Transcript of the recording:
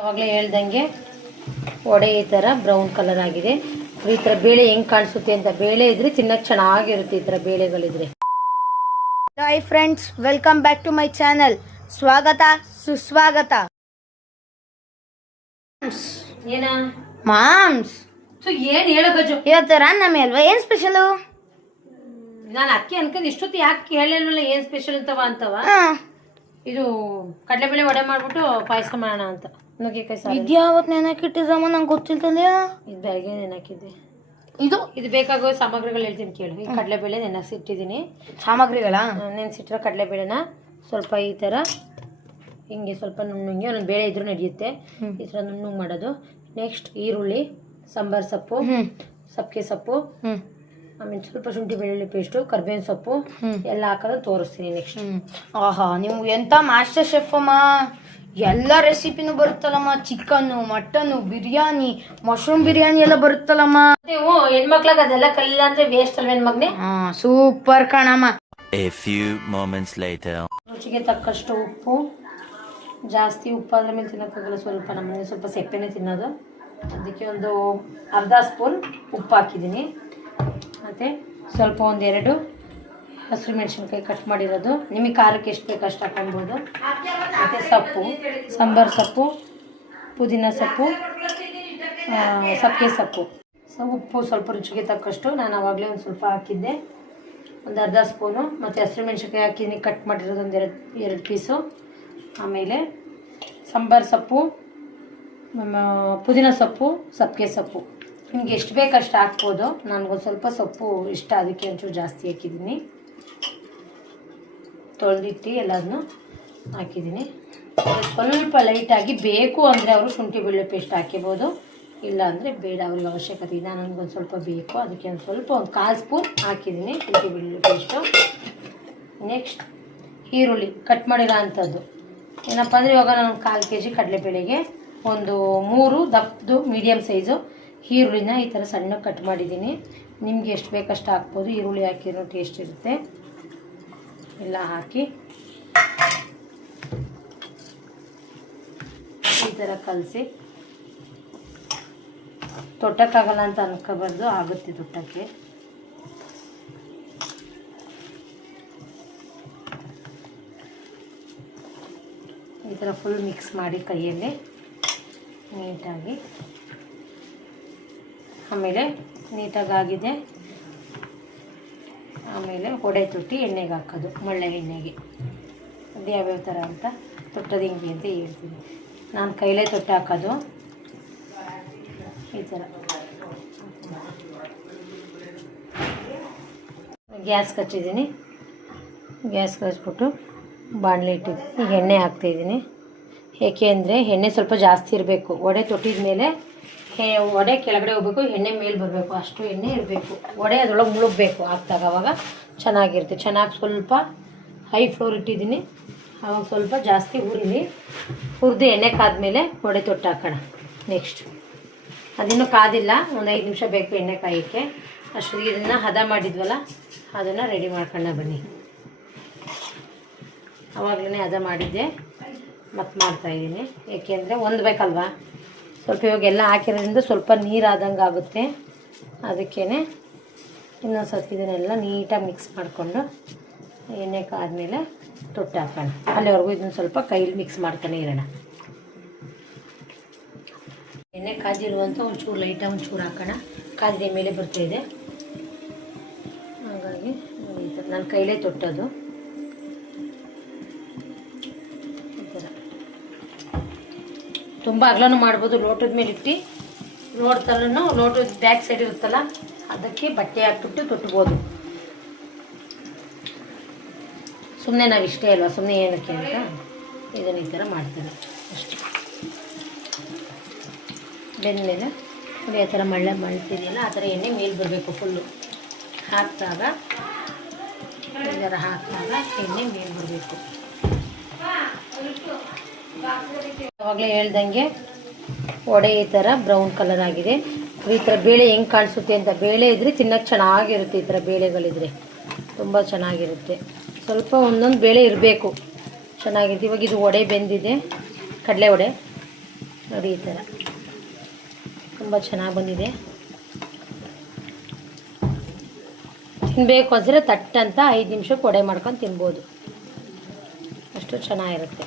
ಅವಾಗಲೇ ಹೇಳ್ದಂಗೆ ವಡೆ ಈ ಥರ ಬ್ರೌನ್ ಕಲರ್ ಆಗಿದೆ. ಈ ಥರ ಬೇಳೆ ಹೆಂಗೆ ಕಾಣಿಸುತ್ತೆ ಅಂತ, ಬೇಳೆ ಇದ್ರೆ ತಿನ್ನಕ್ಕೆ ಚೆನ್ನಾಗಿರುತ್ತೆ. ಈ ಥರ ಬೇಳೆಗಳಿದ್ರೆ. Hi friends, welcome back to my channel. ಸ್ವಾಗತ ಸುಸ್ವಾಗತ. ಏನ ಮಾಮ್ಸ್ ಏನ್ ಹೇಳೋ ಗಜು? ಇವತ್ತು ರಾಮನವಮಿ ಅಲ್ವಾ? ಏನ್ ಸ್ಪೆಷಲು? ನಾನು ಅಕ್ಕಿ ಅನ್ಕೊಂಡು ಇಷ್ಟೊತ್ತು ಯಾಕೆ ಕೇಳಲಿಲ್ವಲ್ಲ ಏನ್ ಸ್ಪೆಷಲ್ ಅಂತವ. ಇದು ಕಡಲೆಬೇಳೆ ವಡೆ ಮಾಡ್ಬಿಟ್ಟು ಪಾಯಸ ಮಾಡೋಣ ಅಂತ. ನುಗ್ಗೆಕಾಯಿ ಸಾರು. ಇದ್ಯಾವತ್ತು ನೆನಕಿಟ್ಟಿದ್ದಮ್ಮ, ನಂಗೆ ಗೊತ್ತಿಲ್ತಲ್ಲ. ಇದು ಬೆಳಗ್ಗೆ ನೆನಕಿದ್ದೆ. ಇದು ಬೇಕಾಗೋ ಸಾಮಗ್ರಿಗಳು ಹೇಳ್ತೀನಿ ಕೇಳು. ಈ ಕಡಲೆಬೇಳೆ ನೆನೆಸಿಟ್ಟಿದ್ದೀನಿ. ಸಾಮಗ್ರಿಗಳ ನೆನೆಸಿಟ್ಟಿರೋ ಕಡಲೆಬೇಳೆನ ಸ್ವಲ್ಪ ಈ ಥರ ಹಿಂಗೆ ಸ್ವಲ್ಪ ನುಣ್ಣಗೆ, ಒಂದೊಂದು ಬೇಳೆ ಇದ್ರೂ ನಡೆಯುತ್ತೆ. ಈ ಥರ ನುಣ್ಣಗೆ ಮಾಡೋದು. ನೆಕ್ಸ್ಟ್ ಈರುಳ್ಳಿ, ಸಾಂಬಾರ್ ಸೊಪ್ಪು, ಸಬ್ಬಕ್ಕೆ ಸೊಪ್ಪು, ಆಮೇಲೆ ಸ್ವಲ್ಪ ಶುಂಠಿ ಬೆಳ್ಳುಳ್ಳಿ ಪೇಸ್ಟು, ಕರ್ಬೇವಿನ ಸೊಪ್ಪು ಎಲ್ಲ ಹಾಕೋದು ತೋರಿಸ್ತೀನಿ ನೆಕ್ಸ್ಟ್. ಆಹಾ, ನೀವು ಎಂತ ಮಾಸ್ಟರ್ ಶೆಫ್ ಅಮ್ಮ. ಎಲ್ಲ ರೆಸಿಪಿನೂ ಬರುತ್ತಲ್ಲಮ್ಮ. Chicken, mutton, biryani, mushroom biryani ಎಲ್ಲ ಬರುತ್ತಲ್ಲಮ್ಮ. ನೀವು ಹೆಣ್ಮಕ್ಳಾಗ ಅದೆಲ್ಲ ಕಲಿಲ್ಲ ಅಂದ್ರೆ ವೇಸ್ಟ್ ಅಲ್ವೇನ್ ಮಗ್ನೆ? ಸೂಪರ್ ಕಣಮ್ಮ. A few moments later. ರುಚಿಗೆ ತಕ್ಕಷ್ಟು ಉಪ್ಪು. ಜಾಸ್ತಿ ಉಪ್ಪು ಅದ್ರ ಮೇಲೆ ತಿನ್ನೋಕ್ಕಾಗಲ್ಲ, ಸ್ವಲ್ಪ ನಮ್ಮನೆ ಸ್ವಲ್ಪ ಸೆಪ್ಪೆನೇ ತಿನ್ನೋದು. ಅದಕ್ಕೆ ಒಂದು ಅರ್ಧ ಸ್ಪೂನ್ ಉಪ್ಪು ಹಾಕಿದ್ದೀನಿ. ಮತ್ತು ಸ್ವಲ್ಪ ಒಂದೆರಡು ಹಸಿರು ಮೆಣಸಿನ್ಕಾಯಿ ಕಟ್ ಮಾಡಿರೋದು. ನಿಮಗೆ ಖಾರಕ್ಕೆ ಎಷ್ಟು ಬೇಕು ಅಷ್ಟು ಹಾಕೊಬೋದು. ಮತ್ತು ಸೊಪ್ಪು, ಸಾಂಬಾರು ಸೊಪ್ಪು, ಪುದೀನ ಸೊಪ್ಪು, ಸಬ್ಬಕ್ಕೆ ಸೊಪ್ಪು. ಉಪ್ಪು ಸ್ವಲ್ಪ ರುಚಿಗೆ ತಕ್ಕಷ್ಟು. ನಾನು ಆವಾಗಲೇ ಒಂದು ಸ್ವಲ್ಪ ಹಾಕಿದ್ದೆ, ಒಂದು ಅರ್ಧ ಸ್ಪೂನು. ಮತ್ತು ಹಸಿರು ಮೆಣಸಿನ್ಕಾಯಿ ಹಾಕಿದ್ದೀನಿ ಕಟ್ ಮಾಡಿರೋದು ಒಂದು ಎರಡು ಪೀಸು. ಆಮೇಲೆ ಸಾಂಬಾರು ಸೊಪ್ಪು, ಪುದೀನ ಸೊಪ್ಪು, ಸಬ್ಬಕ್ಕೆ ಸೊಪ್ಪು. ನಿಮ್ಗೆ ಎಷ್ಟು ಬೇಕು ಅಷ್ಟು ಹಾಕ್ಬೋದು. ನನಗೊಂದು ಸ್ವಲ್ಪ ಸೊಪ್ಪು ಇಷ್ಟ, ಅದಕ್ಕೆ ಒಂಚೂರು ಜಾಸ್ತಿ ಹಾಕಿದ್ದೀನಿ. ತೊಳೆದಿಟ್ಟು ಎಲ್ಲದನ್ನು ಹಾಕಿದ್ದೀನಿ. ಸ್ವಲ್ಪ ಲೈಟಾಗಿ ಬೇಕು ಅಂದರೆ ಅವರು ಶುಂಠಿ ಬೆಳ್ಳುಳ್ಳಿ ಪೇಸ್ಟ್ ಹಾಕಿಬೋದು, ಇಲ್ಲ ಅಂದರೆ ಬೇಡ, ಅವ್ರಿಗೆ ಅವಶ್ಯಕತೆ ಇದೆ. ನನಗೊಂದು ಸ್ವಲ್ಪ ಬೇಕು, ಅದಕ್ಕೆ ಒಂದು ಸ್ವಲ್ಪ ಒಂದು 1/4 ಸ್ಪೂನ್ ಹಾಕಿದ್ದೀನಿ ಶುಂಠಿ ಬೆಳ್ಳುಳ್ಳಿ ಪೇಸ್ಟು. ನೆಕ್ಸ್ಟ್ ಈರುಳ್ಳಿ ಕಟ್ ಮಾಡಿರೋ ಅಂಥದ್ದು. ಏನಪ್ಪ ಅಂದರೆ ಇವಾಗ ನಾನು 1/4 kg ಕಡಲೆಬೇಳೆಗೆ ಒಂದು 3 ದಪ್ಪದು ಮೀಡಿಯಮ್ ಸೈಜು ಈರುಳ್ಳಿನ ಈ ಥರ ಸಣ್ಣಗೆ ಕಟ್ ಮಾಡಿದ್ದೀನಿ. ನಿಮ್ಗೆ ಎಷ್ಟು ಬೇಕಷ್ಟು ಹಾಕ್ಬೋದು. ಈರುಳ್ಳಿ ಹಾಕಿರೋ ಟೇಸ್ಟ್ ಇರುತ್ತೆ. ಎಲ್ಲ ಹಾಕಿ ಈ ಥರ ಕಲಸಿ, ತೊಟ್ಟಕ್ಕಾಗಲ್ಲ ಅಂತ ಅನ್ಕೋಬಾರ್ದು, ಆಗುತ್ತೆ ತೊಟ್ಟಕ್ಕೆ. ಈ ಥರ ಫುಲ್ ಮಿಕ್ಸ್ ಮಾಡಿ ಕೈಯಲ್ಲಿ ನೀಟಾಗಿ. ಆಮೇಲೆ ನೀಟಾಗಿ ಆಗಿದೆ. ಆಮೇಲೆ ವಡೆ ತೊಟ್ಟಿ ಎಣ್ಣೆಗೆ ಹಾಕೋದು, ಮಳ್ಳೆ ಎಣ್ಣೆಗೆ. ಅದು ಯಾವ್ಯಾವ ಥರ ಅಂತ ತೊಟ್ಟದು ಹಿಂಗೆ ಅಂತ ಹೇಳ್ತೀನಿ. ನಾನು ಕೈಲೇ ತೊಟ್ಟು ಹಾಕೋದು ಈ ಥರ. ಗ್ಯಾಸ್ ಹಚ್ಚಿದ್ದೀನಿ. ಗ್ಯಾಸ್ ಹಚ್ಬಿಟ್ಟು ಬಾಣಲೆ ಇಟ್ಟಿದ್ದೀನಿ. ಈಗ ಎಣ್ಣೆ ಹಾಕ್ತಾಯಿದ್ದೀನಿ. ಏಕೆ ಅಂದರೆ ಎಣ್ಣೆ ಸ್ವಲ್ಪ ಜಾಸ್ತಿ ಇರಬೇಕು. ವಡೆ ತೊಟ್ಟಿದ ಮೇಲೆ ವಡೆ ಕೆಳಗಡೆ ಹೋಗ್ಬೇಕು, ಎಣ್ಣೆ ಮೇಲೆ ಬರಬೇಕು, ಅಷ್ಟು ಎಣ್ಣೆ ಇರಬೇಕು. ವಡೆ ಅದರೊಳಗೆ ಮುಳುಗಬೇಕು ಹಾಕ್ದಾಗ, ಅವಾಗ ಚೆನ್ನಾಗಿರುತ್ತೆ. ಚೆನ್ನಾಗಿ ಸ್ವಲ್ಪ ಹೈ ಫ್ಲೋರ್ ಇಟ್ಟಿದ್ದೀನಿ. ಅವಾಗ ಸ್ವಲ್ಪ ಜಾಸ್ತಿ ಹುರಿಲಿ. ಹುರಿದು ಎಣ್ಣೆ ಕಾದ್ಮೇಲೆ ವಡೆ ತೊಟ್ಟು ಹಾಕೋಣ. ನೆಕ್ಸ್ಟ್ ಅದಿನ್ನೂ ಕಾದಿಲ್ಲ, ಒಂದು 5 ನಿಮಿಷ ಬೇಕು ಎಣ್ಣೆ ಕಾಯೋಕ್ಕೆ. ಅಷ್ಟೊತ್ತಿಗೆ ಇದನ್ನು ಹದ ಮಾಡಿದ್ವಲ್ಲ ಅದನ್ನು ರೆಡಿ ಮಾಡ್ಕೊಳ್ಳೋಣ ಬನ್ನಿ. ಆವಾಗಲೇ ಹದ ಮಾಡಿದ್ದೆ, ಮತ್ತು ಮಾಡ್ತಾಯಿದ್ದೀನಿ. ಏಕೆಂದರೆ ಒಂದು ಬೇಕಲ್ವಾ, ಸ್ವಲ್ಪ ಇವಾಗೆಲ್ಲ ಹಾಕಿರೋದ್ರಿಂದ ಸ್ವಲ್ಪ ನೀರಾದಂಗೆ ಆಗುತ್ತೆ. ಅದಕ್ಕೇ ಇನ್ನೊಂದು ಸ್ವಲ್ಪ ಇದನ್ನೆಲ್ಲ ನೀಟಾಗಿ ಮಿಕ್ಸ್ ಮಾಡಿಕೊಂಡು ಎಣ್ಣೆ ಕಾದ್ಮೇಲೆ ತೊಟ್ಟು ಹಾಕೋಣ. ಅಲ್ಲಿವರೆಗೂ ಇದನ್ನು ಸ್ವಲ್ಪ ಕೈಲಿ ಮಿಕ್ಸ್ ಮಾಡ್ತಾನೆ ಇರೋಣ. ಎಣ್ಣೆ ಕಾದಿರುವಂಥ ಒಂಚೂರು ಲೈಟಾಗಿ ಒಂಚೂರು ಹಾಕೋಣ. ಕಾದಿದೆ ಮೇಲೆ ಬರ್ತಾಯಿದೆ, ಹಾಗಾಗಿ ನಾನು ಕೈಲೇ ತೊಟ್ಟದು. ತುಂಬ ಅಗಲನೂ ಮಾಡ್ಬೋದು. ಲೋಟದ ಮೇಲೆ ಇಟ್ಟು ನೋಡ್ತಲೂ, ಲೋಟದ ಬ್ಯಾಕ್ ಸೈಡ್ ಇರುತ್ತಲ್ಲ ಅದಕ್ಕೆ ಬಟ್ಟೆ ಹಾಕ್ಬಿಟ್ಟು ತೊಟ್ಬೋದು. ಸುಮ್ಮನೆ ನಾವು ಇಷ್ಟೇ ಅಲ್ವಾ, ಸುಮ್ಮನೆ ಏನಕ್ಕೆ ಅಂತ ಇದನ್ನು ಈ ಥರ ಮಾಡ್ತೀವಿ ಅಷ್ಟೇ. ಬೆಂದಮೇಲೆ ಈ ಥರ ಮಳ್ತಿದೆಯಲ್ಲ ಆ ಥರ ಎಣ್ಣೆ ಮೇಲೆ ಬರಬೇಕು. ಫುಲ್ಲು ಹಾಕಿದಾಗ ಈ ಥರ ಹಾಕಿದಾಗ ಎಣ್ಣೆ ಮೇಲೆ ಬರಬೇಕು. ಆವಾಗಲೇ ಹೇಳ್ದಂಗೆ ವಡೆ ಈ ಥರ ಬ್ರೌನ್ ಕಲರ್ ಆಗಿದೆ. ಈ ಥರ ಬೇಳೆ ಹೆಂಗೆ ಕಾಣಿಸುತ್ತೆ ಅಂತ, ಬೇಳೆ ಇದ್ದರೆ ತಿನ್ನೋಕ್ಕೆ ಚೆನ್ನಾಗಿರುತ್ತೆ. ಈ ಥರ ಬೇಳೆಗಳಿದ್ರೆ ತುಂಬ ಚೆನ್ನಾಗಿರುತ್ತೆ. ಸ್ವಲ್ಪ ಒಂದೊಂದು ಬೇಳೆ ಇರಬೇಕು, ಚೆನ್ನಾಗಿದೆ. ಇವಾಗ ಇದು ವಡೆ ಬೆಂದಿದೆ, ಕಡಲೆ ವಡೆ. ನೋಡಿ ಈ ಥರ ತುಂಬ ಚೆನ್ನಾಗಿ ಬಂದಿದೆ. ತಿನ್ನಬೇಕು ಅಂದರೆ ತಟ್ಟಂತ 5 ನಿಮಿಷಕ್ಕೆ ವಡೆ ಮಾಡ್ಕೊಂಡು ತಿನ್ಬೋದು, ಅಷ್ಟು ಚೆನ್ನಾಗಿರುತ್ತೆ.